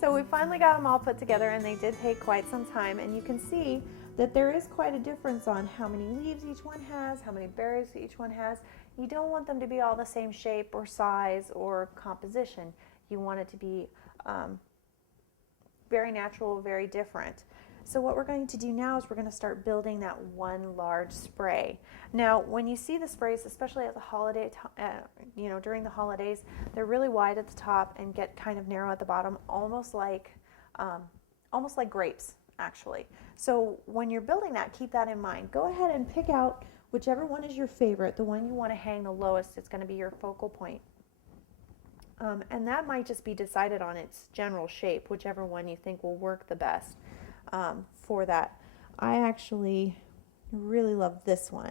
So we finally got them all put together, and they did take quite some time, and you can see that there is quite a difference on how many leaves each one has, how many berries each one has. You don't want them to be all the same shape or size or composition. You want it to be very natural, very different. So what we're going to do now is we're going to start building that one large spray. Now, when you see the sprays, especially at the holiday, during the holidays, they're really wide at the top and get kind of narrow at the bottom, almost like grapes, actually. So when you're building that, keep that in mind. Go ahead and pick out whichever one is your favorite, the one you want to hang the lowest. It's going to be your focal point. And that might just be decided on its general shape, whichever one you think will work the best for that. I actually really love this one.